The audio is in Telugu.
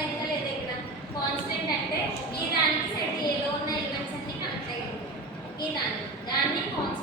అయింది లేదా ఇక్కడ కాన్స్టెంట్ అంటే ఈ దానికి సెట్ ఏలో ఉన్న ఎలిమెంట్స్ అన్ని కనెక్ట్ అయ్యి ఉంటాయి ఈ దాన్ని కాన్స్టెంట్